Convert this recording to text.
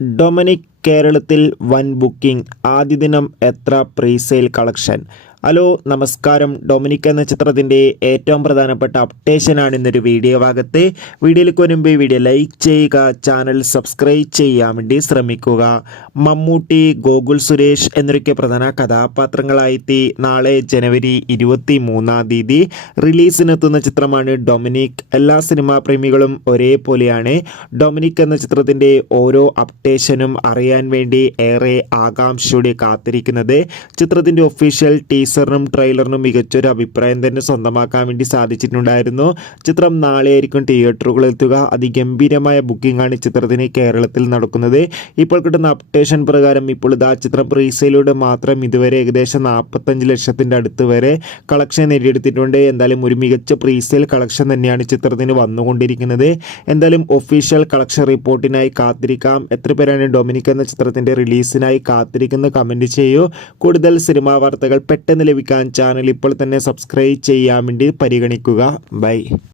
Dominic കേരളത്തിൽ വൻ booking, ആദ്യ ദിനം എത്ര പ്രീസെയിൽ കളക്ഷൻ? ഹലോ നമസ്കാരം. ഡൊമിനിക് എന്ന ചിത്രത്തിൻ്റെ ഏറ്റവും പ്രധാനപ്പെട്ട അപ്ഡേഷനാണ് ഇന്നൊരു വീഡിയോ ഭാഗത്ത്. വീഡിയോയിലേക്ക് വരുമ്പോൾ വീഡിയോ ലൈക്ക് ചെയ്യുക, ചാനൽ സബ്സ്ക്രൈബ് ചെയ്യാൻ വേണ്ടി ശ്രമിക്കുക. മമ്മൂട്ടി, ഗോകുൽ സുരേഷ് എന്നൊക്കെ പ്രധാന കഥാപാത്രങ്ങളായെത്തി നാളെ ജനുവരി 23 റിലീസിനെത്തുന്ന ചിത്രമാണ് ഡൊമിനിക്. എല്ലാ സിനിമാ പ്രേമികളും ഒരേപോലെയാണ് ഡൊമിനിക് എന്ന ചിത്രത്തിൻ്റെ ഓരോ അപ്ഡേഷനും അറിയാൻ വേണ്ടി ഏറെ ആകാംക്ഷയോടെ കാത്തിരിക്കുന്നത്. ചിത്രത്തിൻ്റെ ഒഫീഷ്യൽ ടീസറിനും ട്രെയിലറിനും മികച്ചൊരു അഭിപ്രായം തന്നെ സ്വന്തമാക്കാൻ വേണ്ടി സാധിച്ചിട്ടുണ്ടായിരുന്നു. ചിത്രം നാളെ ആയിരിക്കും തിയേറ്ററുകളിൽ എത്തുക. അതിഗംഭീരമായ ബുക്കിംഗ് ആണ് ചിത്രത്തിന് കേരളത്തിൽ നടക്കുന്നത്. ഇപ്പോൾ കിട്ടുന്ന അപ്ഡേഷൻ പ്രകാരം ഇപ്പോൾ ഇതാ ചിത്രം പ്രീസെയിലൂടെ മാത്രം ഇതുവരെ ഏകദേശം 45 ലക്ഷത്തിൻ്റെ അടുത്ത് വരെ കളക്ഷൻ നേടിയെടുത്തിട്ടുണ്ട്. എന്തായാലും ഒരു മികച്ച പ്രീസെയിൽ കളക്ഷൻ തന്നെയാണ് ചിത്രത്തിന് വന്നുകൊണ്ടിരിക്കുന്നത്. എന്തായാലും ഒഫീഷ്യൽ കളക്ഷൻ റിപ്പോർട്ടിനായി കാത്തിരിക്കാം. എത്ര പേരാണ് ഡൊമിനിക് എന്ന ചിത്രത്തിൻ്റെ റിലീസിനായി കാത്തിരിക്കുന്ന കമൻറ്റ് ചെയ്യൂ. കൂടുതൽ സിനിമാ വാർത്തകൾ പെട്ടെന്ന് ലഭിക്കാൻ ചാനൽ ഇപ്പോൾ തന്നെ സബ്സ്ക്രൈബ് ചെയ്യാൻ വേണ്ടി പരിഗണിക്കുക. ബൈ.